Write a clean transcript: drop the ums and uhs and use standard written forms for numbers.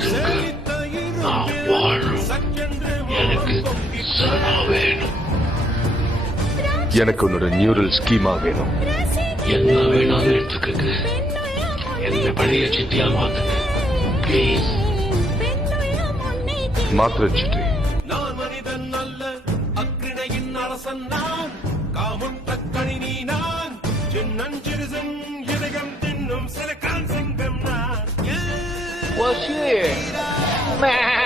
வாழ்றதுக்கு நான் வாழும். எனக்கு சனா வேணும். எனக்கு உன்னோட நியூரல் ஸ்கீமா வேணும். என்ன வேணாலும் எடுத்துக்கங்க. என்ன பழைய சிட்டியா மாத்துங்க ப்ளீஸ். மாத்திர சிட்டி. நான் மனிதன் அல்ல, அக்கிணையின் அரசன் நான், காமுட்ட கணினி நான், சின்னஞ்சிறுசன் இதயம் தின்னும் சில கால் சிங்கம் நான். 我去，妈。